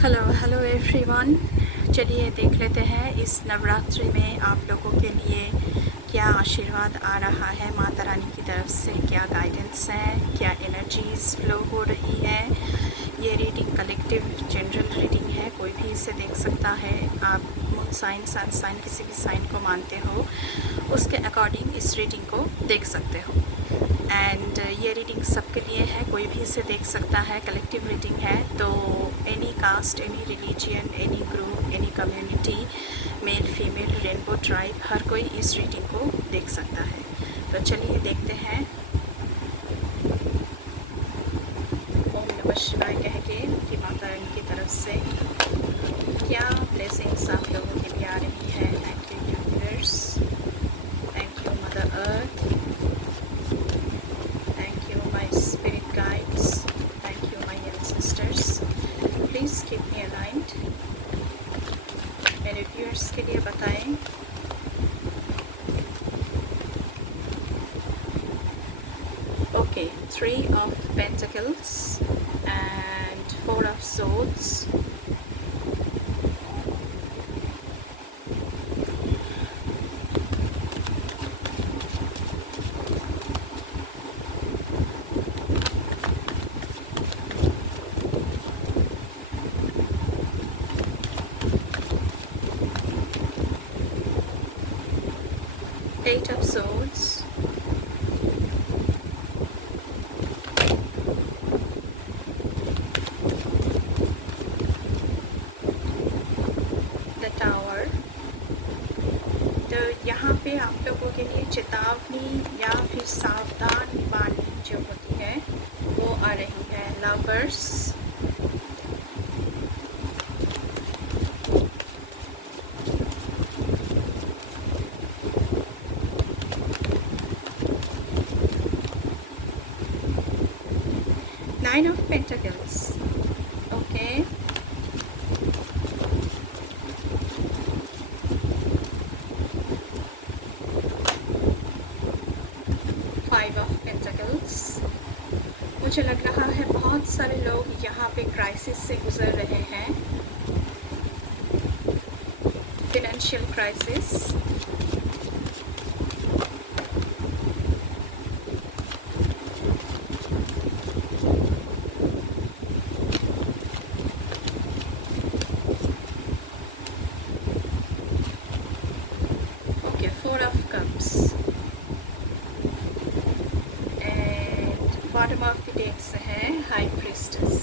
Hello everyone. चलिए देख लेते हैं इस नवरात्रि में आप लोगों के लिए क्या आशीर्वाद आ रहा है माता रानी की तरफ से, क्या गाइडेंस है, क्या एनर्जीज़ फ्लो हो रही है। ये रीडिंग कलेक्टिव जनरल रीडिंग है, कोई भी इसे देख सकता है। आप मून साइन, सन साइन, किसी भी साइन को मानते हो उसके अकॉर्डिंग इस रीडिंग को देख सकते हो। एंड ये रीडिंग सबके लिए है, कोई भी इसे देख सकता है। कलेक्टिव रीडिंग है तो any caste, any religion, any group, any community, male female, rainbow tribe, हर कोई इस रीडिंग को देख सकता है। तो चलिए देखते हैं। ओम नमः शिवाय कह के कि माता रानी की तरफ से क्या ब्लेसिंग्स आप लोगों के लिए आ रही है। Thank you universe, thank you mother earth, thank you my spirit guides, thank you my ancestors, please keep me aligned। मेरे व्यूअर्स के लिए बताएं। Okay, 3 of Pentacles and 4 of Swords, Eight of Swords, the Tower। तो यहाँ पे आप लोगों के लिए चेतावनी या फिर सावधान वाणी जो होती है वो आ रही है। Lovers, Nine of Pentacles, okay, Five of Pentacles। मुझे लग रहा है बहुत सारे लोग यहाँ पे क्राइसिस से गुजर रहे हैं, financial crisis. Four of Cups and bottom of the deck से है High Priestess।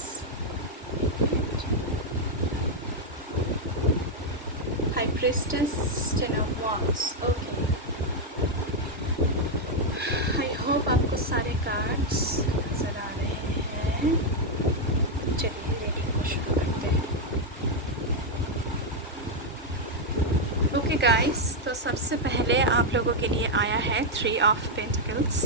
High Priestess, Ten of Wands। Okay, I hope आपको सारे कार्ड्स नजर आ रहे हैं। चलिए रीडिंग को शुरू करते हैं। ओके गाइस, तो सबसे पहले आप लोगों के लिए आया है 3 of Pentacles।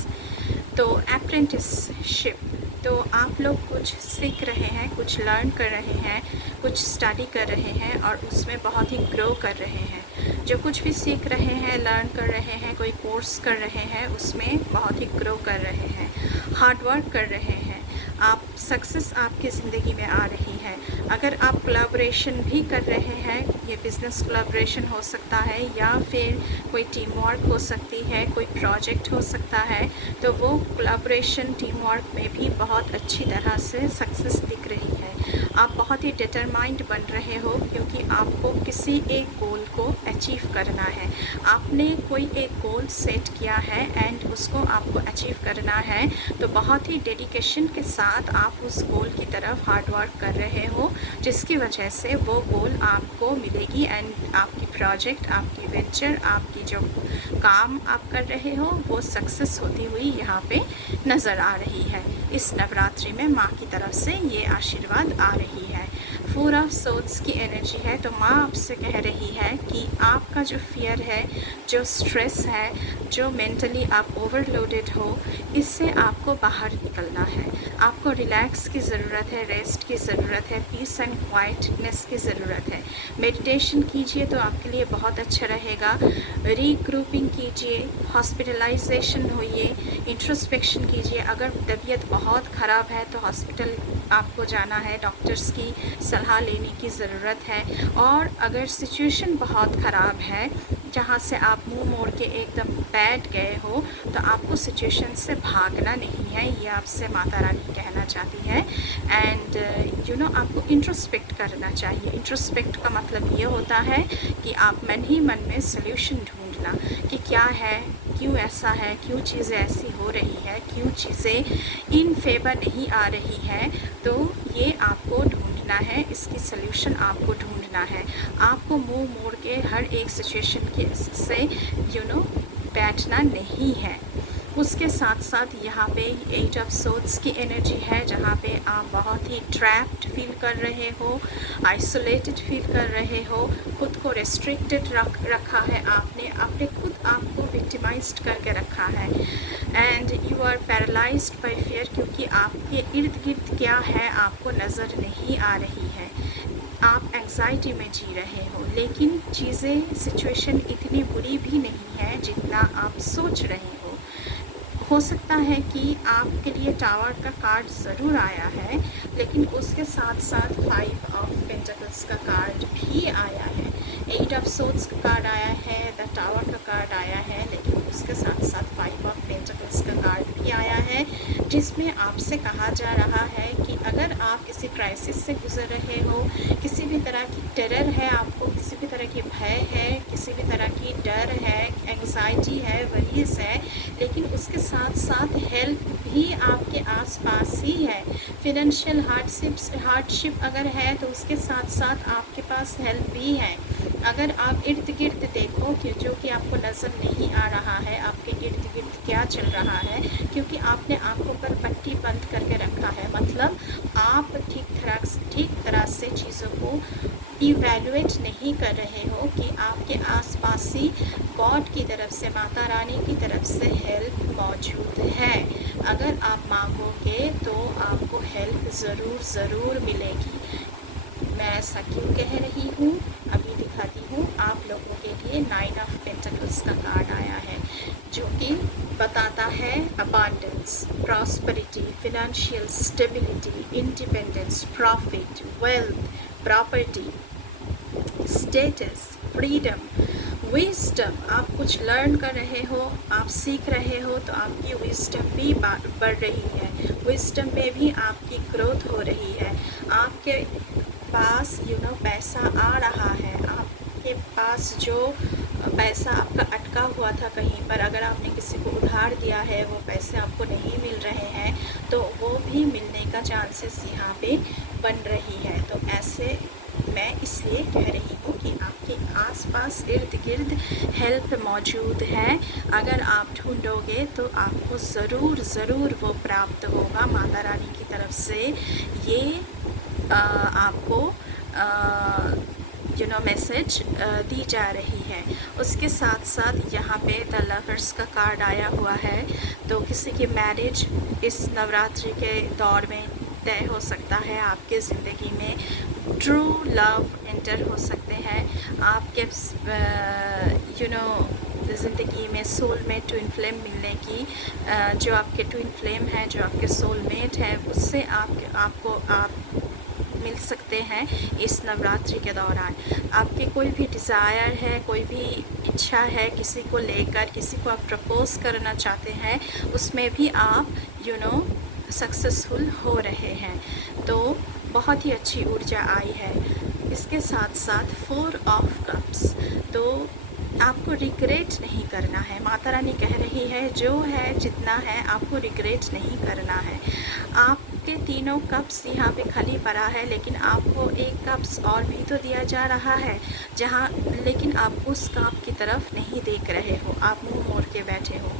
तो अप्रेंटिसशिप, तो आप लोग कुछ सीख रहे हैं, कुछ लर्न कर रहे हैं, कुछ स्टडी कर रहे हैं और उसमें बहुत ही ग्रो कर रहे हैं। जो कुछ भी सीख रहे हैं, लर्न कर रहे हैं, कोई कोर्स कर रहे हैं, उसमें बहुत ही ग्रो कर रहे हैं, हार्ड वर्क कर रहे हैं। आप सक्सेस आपकी ज़िंदगी में आ रही है। अगर आप कोलैबोरेशन भी कर रहे हैं, ये बिज़नेस कोलैबोरेशन हो सकता है या फिर कोई टीम वर्क हो सकती है, कोई प्रोजेक्ट हो सकता है, तो वो कोलैबोरेशन टीम वर्क में भी बहुत अच्छी तरह से सक्सेस दिख रही है। आप बहुत ही डिटरमाइंड बन रहे हो क्योंकि आपको किसी एक गोल को अचीव करना है। आपने कोई एक गोल सेट किया है एंड उसको आपको अचीव करना है, तो बहुत ही डेडिकेशन के साथ आप उस गोल की तरफ हार्ड वर्क कर रहे हो, जिसकी वजह से वो गोल आपको मिलेगी एंड आपकी प्रोजेक्ट, आपकी वेंचर, आपकी जो काम आप कर रहे हो वो सक्सेस होती हुई यहाँ पे नज़र आ रही है। इस नवरात्रि में माँ की तरफ से ये आशीर्वाद आ रही है। 4 ऑफ सोर्ड्स की एनर्जी है, तो माँ आपसे कह रही है कि आपका जो फियर है, जो स्ट्रेस है, जो मेंटली आप ओवरलोडेड हो, इससे आपको बाहर निकलना है। आपको रिलैक्स की ज़रूरत है, रेस्ट की ज़रूरत है, पीस एंड क्वाइटनेस की ज़रूरत है। मेडिटेशन कीजिए तो आपके लिए बहुत अच्छा रहेगा। रीग्रुपिंग कीजिए, हॉस्पिटलाइजेशन होइए, इंट्रोस्पेक्शन कीजिए। अगर तबीयत बहुत ख़राब है तो हॉस्पिटल आपको जाना है, डॉक्टर्स की सलाह लेने की ज़रूरत है। और अगर सिचुएशन बहुत ख़राब है, जहाँ से आप मुंह मोड़ के एकदम बैठ गए हो, तो आपको सिचुएशन से भागना नहीं है, ये आपसे माता रानी कहना चाहती है। एंड आपको इंट्रोस्पेक्ट करना चाहिए। इंट्रोस्पेक्ट का मतलब ये होता है कि आप मन ही मन में सोल्यूशन ढूंढना कि क्या है, क्यों ऐसा है, क्यों चीज़ें ऐसी हो रही है, क्यों चीज़ें इन फेवर नहीं आ रही है। तो ये आपको ढूंढना है, इसकी सल्यूशन आपको ढूंढना है। आपको मुंह मोड़ के हर एक सिचुएशन के से बैठना नहीं है। उसके साथ साथ यहाँ पे 8 ऑफ सोर्ड्स की एनर्जी है, जहाँ पे आप बहुत ही ट्रैप्ड फील कर रहे हो, आइसोलेटेड फील कर रहे हो, खुद को रेस्ट्रिक्टेड रखा है आपने खुद आपको विक्टिमाइज्ड करके रखा है। And you are paralysed by fear, क्योंकि आपके इर्द गिर्द क्या है आपको नज़र नहीं आ रही है। आप एंग्जाइटी में जी रहे हो, लेकिन चीज़ें सिचुएशन इतनी बुरी भी नहीं है जितना आप सोच रहे हो सकता है कि आपके लिए टावर का कार्ड ज़रूर आया है, लेकिन उसके साथ साथ 5 ऑफ पेंटिकल्स का कार्ड भी आया है, 8 ऑफ सोर्ड्स का कार्ड आया है, द टावर का कार्ड आया है, लेकिन उसके साथ साथ 5 ऑफ पेंटिकल्स का कार्ड भी आया है, जिसमें आपसे कहा जा रहा है कि अगर आप किसी क्राइसिस से गुजर रहे हो, किसी भी तरह की टेरर है, आपको किसी भी तरह की भय है, किसी भी तरह की डर है, एंग्जाइटी है, वरीज है, लेकिन उसके साथ साथ हेल्प भी आपके आसपास ही है। फिनेंशियल हार्डशिप अगर है तो उसके साथ साथ आपके पास हेल्प भी है। अगर आप इर्द गिर्द देखो कि जो कि आपको नज़र नहीं आ रहा है, आपके इर्द गिर्द क्या चल रहा है, क्योंकि आपने आंखों पर पट्टी बंद करके रखा है, मतलब आप ठीक तरह से चीज़ों को इवैल्यूएट नहीं कर रहे हो कि आपके आसपास ही गॉड की तरफ से, माता रानी की तरफ से हेल्प मौजूद है। अगर आप मांगोगे तो आपको हेल्प ज़रूर मिलेगी। मैं ऐसा क्यों कह रही हूँ, अभी दिखाती हूँ आप लोगों के लिए। 9 ऑफ पेंटिकल्स का कार्ड आया है, जो कि बताता है abundance, prosperity, financial stability, independence, profit, wealth, property, status, freedom, wisdom. आप कुछ लर्न कर रहे हो, आप सीख रहे हो, तो आपकी विजडम भी बढ़ रही है, विजडम में भी आपकी ग्रोथ हो रही है। आपके पास पैसा आ रहा है, आपके पास जो पैसा आपका अटका हुआ था कहीं पर, अगर आपने किसी को उधार दिया है, वो पैसे आपको नहीं मिल रहे हैं, तो वो भी मिलने का चांसेस यहाँ पे बन रही है। तो ऐसे मैं इसलिए कह रही हूँ कि आपके आसपास इर्द गिर्द हेल्प मौजूद है। अगर आप ढूंढोगे तो आपको ज़रूर वो प्राप्त होगा। माता रानी की तरफ से ये आपको मैसेज दी जा रही है। उसके साथ साथ यहाँ पे द लवर्स का कार्ड आया हुआ है, तो किसी की मैरिज इस नवरात्रि के दौर में तय हो सकता है। आपके ज़िंदगी में ट्रू लव एंटर हो सकते हैं। आपके ज़िंदगी में सोलमेट, ट्विन फ्लेम मिलने की, जो आपके ट्विन फ्लेम है, जो आपके सोलमेट है, उससे आपको मिल सकते हैं इस नवरात्रि के दौरान। आपके कोई भी डिज़ायर है, कोई भी इच्छा है किसी को लेकर, किसी को आप प्रपोज करना चाहते हैं, उसमें भी आप सक्सेसफुल हो रहे हैं। तो बहुत ही अच्छी ऊर्जा आई है। इसके साथ साथ 4 ऑफ कप्स, तो आपको रिग्रेट नहीं करना है। माता रानी कह रही है जो है जितना है आपको रिग्रेट नहीं करना है। आपके तीनों कप्स यहाँ पे खाली पड़ा है, लेकिन आपको एक कप्स और भी तो दिया जा रहा है, लेकिन आप उस कप की तरफ नहीं देख रहे हो, आप मुंह मोड़ के बैठे हो।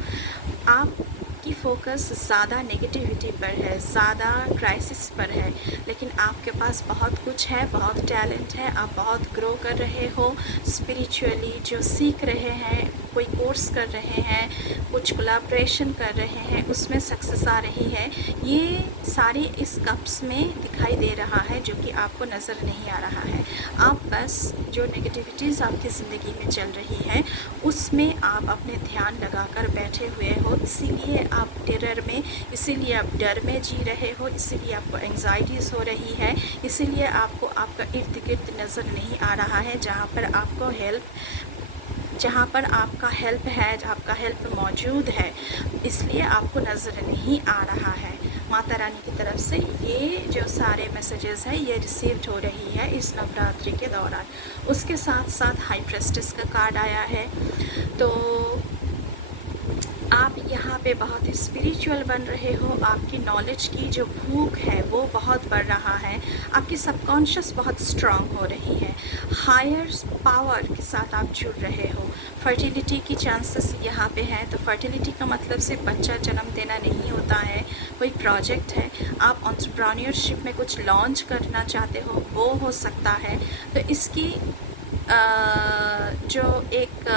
आपकी फोकस ज़्यादा नेगेटिविटी पर है, ज़्यादा क्राइसिस पर है, लेकिन आपके पास बहुत कुछ है, बहुत टैलेंट है, आप बहुत ग्रो कर रहे हो स्पिरिचुअली। जो सीख रहे हैं कोई कोर्स कर रहे हैं, कुछ कोलैबोरेशन कर रहे हैं, उसमें सक्सेस आ रही है, ये सारे इस कप्स में दिखाई दे रहा है, जो कि आपको नज़र नहीं आ रहा है। आप बस जो नेगेटिविटीज़ आपकी ज़िंदगी में चल रही है उसमें आप अपने ध्यान लगाकर बैठे हुए हो, इसीलिए आप टेरर में, इसीलिए आप डर में जी रहे हो, इसीलिए आपको एंग्जाइटीज़ हो रही है, इसीलिए आपको आपका इर्द गिर्द नज़र नहीं आ रहा है जहाँ पर आपको जहाँ पर आपका हेल्प है, जहाँ आपका हेल्प मौजूद है, इसलिए आपको नज़र नहीं आ रहा है। माता रानी की तरफ से ये जो सारे मैसेजेस हैं ये रिसीव्ड हो रही है इस नवरात्रि के दौरान। उसके साथ साथ हाई प्रेस्टिस का कार्ड आया है, तो आप यहाँ पे बहुत ही स्पिरिचुअल बन रहे हो, आपकी नॉलेज की जो भूख है वो बहुत बढ़ रहा है, आपकी सबकॉन्शियस बहुत स्ट्रांग हो रही है, हायर पावर के साथ आप जुड़ रहे हो। फर्टिलिटी की चांसेस यहाँ पे हैं, तो फर्टिलिटी का मतलब सिर्फ बच्चा जन्म देना नहीं होता है, कोई प्रोजेक्ट है, आप एंटरप्रेन्योरशिप में कुछ लॉन्च करना चाहते हो वो हो सकता है। तो इसकी जो एक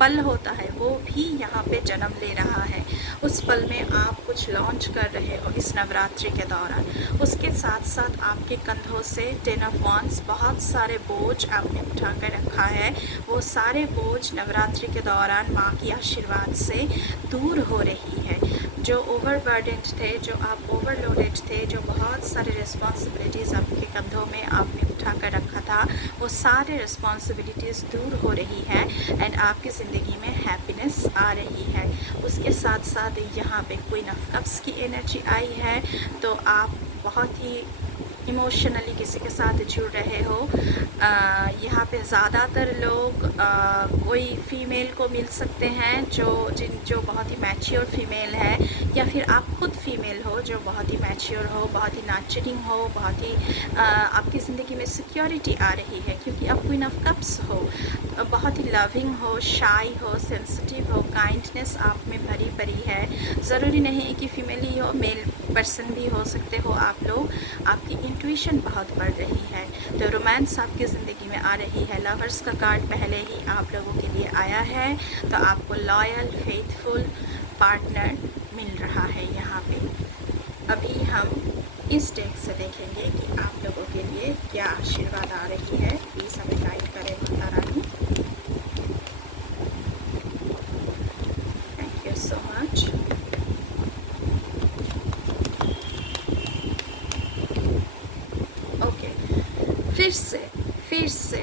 पल होता है वो भी यहाँ पे जन्म ले रहा है, उस पल में आप कुछ लॉन्च कर रहे हो इस नवरात्रि के दौरान। उसके साथ साथ आपके कंधों से 10 ऑफ वांड्स, बहुत सारे बोझ आपने उठा कर रखा है, वो सारे बोझ नवरात्रि के दौरान माँ की आशीर्वाद से दूर हो रही है। जो ओवरबर्डेंड थे, जो आप ओवरलोडेड थे, जो बहुत सारे रिस्पॉन्सिबिलिटीज़ आपके कंधों में आपने उठा कर रखा था, वो सारे रिस्पॉन्सिबिलिटीज़ दूर हो रही है एंड आपकी ज़िंदगी में हैप्पीनेस आ रही है। उसके साथ साथ यहाँ पे क्वीन ऑफ कप्स की एनर्जी आई है, तो आप बहुत ही इमोशनली किसी के साथ जुड़ रहे हो। यहाँ पे ज़्यादातर लोग कोई फ़ीमेल को मिल सकते हैं जो बहुत ही मैच्योर फीमेल है, या फिर आप खुद फीमेल हो जो बहुत ही मैच्योर हो, बहुत ही नर्चरिंग हो, बहुत ही आपकी ज़िंदगी में सिक्योरिटी आ रही है, क्योंकि आप क्वीन ऑफ कप्स हो, बहुत ही लविंग हो, शाई हो, सेंसिटिव हो, काइंडनेस आप में भरी पड़ी है। ज़रूरी नहीं है कि फीमेल ही हो, मेल पर्सन भी हो सकते हो आप लोग। आपकी इंट्यूशन बहुत बढ़ रही है, तो रोमांस आपकी ज़िंदगी में आ रही है। लवर्स का कार्ड पहले ही आप लोगों के लिए आया है, तो आपको लॉयल फेथफुल पार्टनर मिल रहा है यहाँ पे। अभी हम इस डेक से देखेंगे कि आप लोगों के लिए क्या आशीर्वाद आ रही है। प्लीज़ हमें गाइड करें Mata Rani. Thank you so much. Okay, फिर से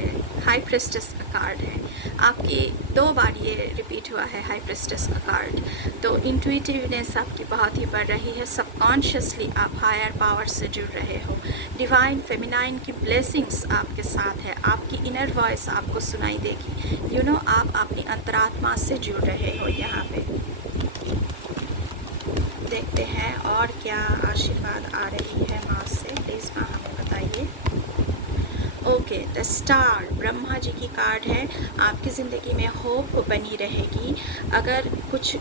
हाई प्रेस्टेस का कार्ड है। आपकी 2 बार ये रिपीट हुआ है हाई प्रेस्टेस का कार्ड, तो इंट्यूटिवनेस आपकी बहुत ही बढ़ रही है। सबकॉन्शियसली आप हायर पावर से जुड़ रहे हो। डिवाइन फेमिनाइन की ब्लेसिंग्स आपके साथ है, आपकी इनर वॉइस आपको सुनाई देगी। आप अपनी अंतरात्मा से जुड़ रहे हो। यहाँ पे देखते हैं और क्या आशीर्वाद आ रही है माँ से। प्लीज़ माँ हमें बताइए। Okay, the star Brahma ji की कार्ड है। आपकी ज़िंदगी में होप बनी रहेगी। अगर कुछ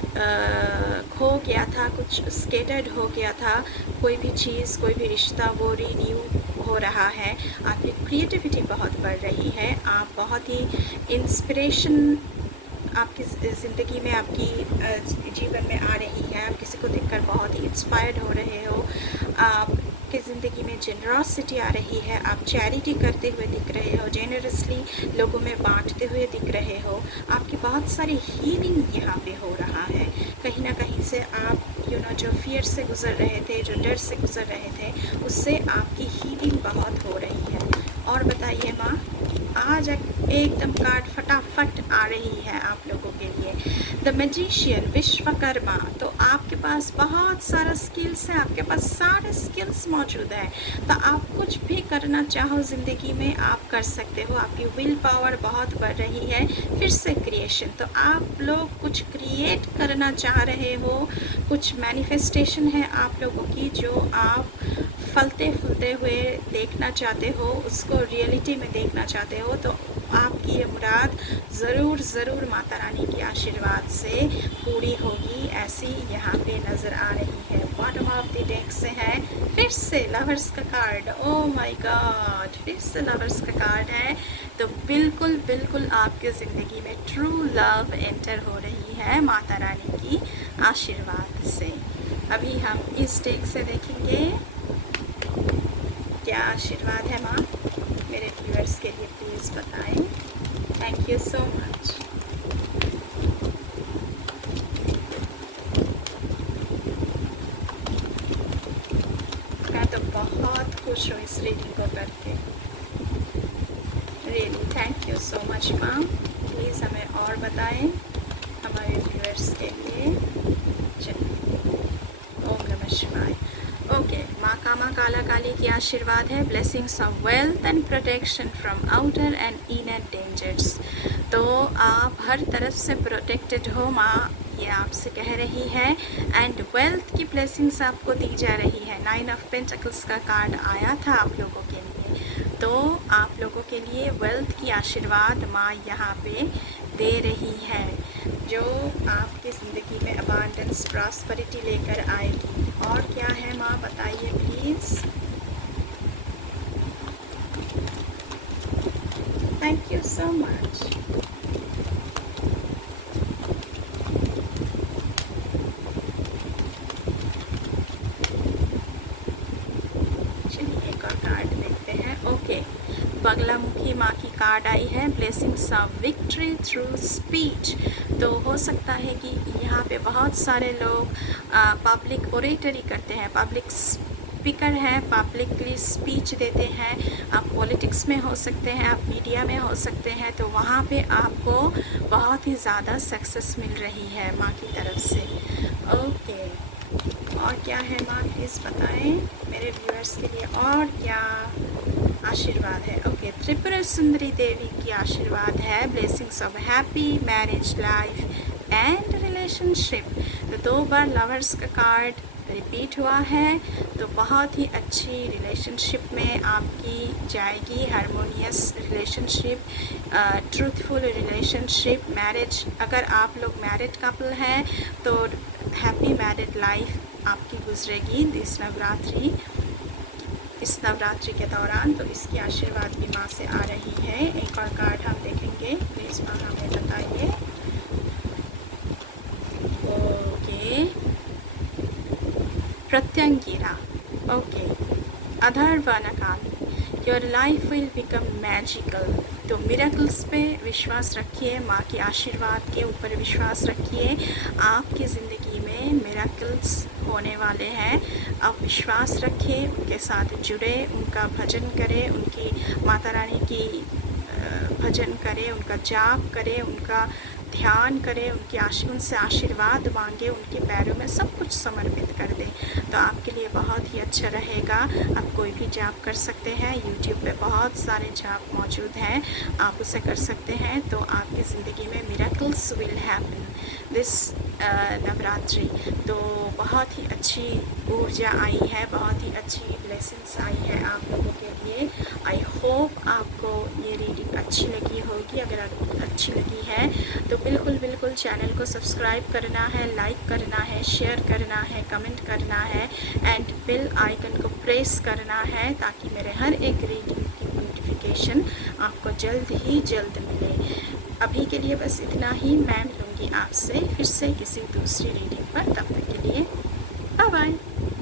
खो गया था, कुछ स्केटर्ड हो गया था, कोई भी चीज़, कोई भी रिश्ता, वो रीन्यू हो रहा है। आपकी क्रिएटिविटी बहुत बढ़ रही है। आप बहुत ही इंस्पिरेशन आपकी ज़िंदगी में, आपकी जीवन में आ रही है। आप किसी को देखकर बहुत ही इंस्पायर्ड हो रहे हो। आपकी ज़िंदगी में जेनरॉसिटी आ रही है। आप चैरिटी करते हुए दिख रहे हो, जेनरसली लोगों में बांटते हुए दिख रहे हो। आपकी बहुत सारी हीलिंग यहाँ पे हो रहा है। कहीं ना कहीं से आप जो फियर से गुज़र रहे थे, जो डर से गुज़र रहे थे, उससे आपकी हीलिंग बहुत हो रही है। और बताइए माँ, आज एकदम कार्ड फटाफट आ रही है आप लोगों के लिए। The magician, Vishwakarma. तो आपके पास बहुत सारा स्किल्स है, आपके पास सारे स्किल्स मौजूद हैं, तो आप कुछ भी करना चाहो ज़िंदगी में आप कर सकते हो। आपकी विल पावर बहुत बढ़ रही है। फिर से क्रिएशन, तो आप लोग कुछ क्रिएट करना चाह रहे हो, कुछ मैनिफेस्टेशन है आप लोगों की जो आप फलते फूलते हुए देखना चाहते हो, उसको रियलिटी में देखना चाहते हो, तो आपकी ये मुराद ज़रूर ज़रूर माता रानी के आशीर्वाद से पूरी होगी, ऐसी यहाँ पे नज़र आ रही है। बॉटम ऑफ द डेक से है फिर से लवर्स का कार्ड। ओह माय गॉड, फिर से लवर्स का कार्ड है। तो बिल्कुल बिल्कुल आपके ज़िंदगी में ट्रू लव एंटर हो रही है माता रानी की आशीर्वाद से। अभी हम इस डेक से देखेंगे क्या आशीर्वाद है माँ मेरे व्यूअर्स के लिए, प्लीज़ बताएं। Thank you so much. मैं तो बहुत खुश हूँ इस रीडिंग को करके, really thank you so much माँ। प्लीज़ हमें और बताएं हमारे व्यूअर्स के लिए। चलिए, ओम नमः शिवाय। ओके, माँ कामा काला काली की आशीर्वाद है, blessings of wealth and protection from outer and inner dangers. तो आप हर तरफ से प्रोटेक्टेड हो माँ, ये आपसे कह रही है। एंड वेल्थ की ब्लेसिंग्स आपको दी जा रही है। 9 ऑफ पेंटिकल्स का कार्ड आया था आप लोगों के लिए, तो आप लोगों के लिए वेल्थ की आशीर्वाद माँ यहाँ पे दे रही है, जो आपकी ज़िंदगी में अबांडेंस प्रॉस्पेरिटी लेकर आएगी। और क्या है माँ बताइए please. Thank you so much. चलिए एक और कार्ड देखते हैं। ओके, बगलामुखी माँ की कार्ड आई है, blessings of victory through speech. तो हो सकता है कि यहाँ पे बहुत सारे लोग पब्लिक ओरेटरी करते हैं, पब्लिक स्पीकर हैं, पब्लिकली स्पीच देते हैं। आप पॉलिटिक्स में हो सकते हैं, आप मीडिया में हो सकते हैं, तो वहाँ पे आपको बहुत ही ज़्यादा सक्सेस मिल रही है माँ की तरफ से। ओके, और क्या है माँ प्लीज़ बताएं मेरे व्यूअर्स के लिए, और क्या आशीर्वाद है। ओके, त्रिपुरा सुंदरी देवी की आशीर्वाद है, blessings of happy marriage life and relationship. तो 2 बार लवर्स का कार्ड रिपीट हुआ है, तो बहुत ही अच्छी रिलेशनशिप में आपकी जाएगी, harmonious relationship, truthful relationship, marriage. अगर आप लोग मैरिड कपल हैं तो हैप्पी मैरिड लाइफ आपकी गुजरेगी इस नवरात्रि के दौरान। तो इसकी आशीर्वाद भी माँ से आ रही है। एक और कार्ड हम देखेंगे, प्लीज़ माँ हमें बताइए। ओके, प्रत्यंगिरा। ओके, अधर्वणकामी, your life will become magical. तो मिरेकल्स पे विश्वास रखिए, माँ के आशीर्वाद के ऊपर विश्वास रखिए। आपकी ज़िंदगी में मिरेकल्स होने वाले हैं। आप विश्वास रखें, उनके साथ जुड़े, उनका भजन करें, उनकी माता रानी की भजन करें, उनका जाप करें, उनका ध्यान करें, उनसे आशीर्वाद मांगे, उनके पैरों में सब कुछ समर्पित कर दें। तो आपके लिए बहुत ही अच्छा रहेगा। आप कोई भी जाप कर सकते हैं, यूट्यूब पे बहुत सारे जाप मौजूद हैं, आप उसे कर सकते हैं। तो आपकी ज़िंदगी में miracles will happen this Navratri. तो बहुत ही अच्छी ऊर्जा आई है, बहुत ही अच्छी ब्लेसिंग्स आई है आप लोगों के लिए। आई होप आपको ये रीडिंग अच्छी लगी होगी। अगर अच्छी लगी है तो बिल्कुल चैनल को सब्सक्राइब करना है, लाइक करना है, शेयर करना है, कमेंट करना है एंड बेल आइकन को प्रेस करना है, ताकि मेरे हर एक रीडिंग की नोटिफिकेशन आपको जल्द मिले। अभी के लिए बस इतना ही। मैं मिलूँगी आपसे फिर से किसी दूसरी रीडिंग पर। तब तक के लिए बाय बाय।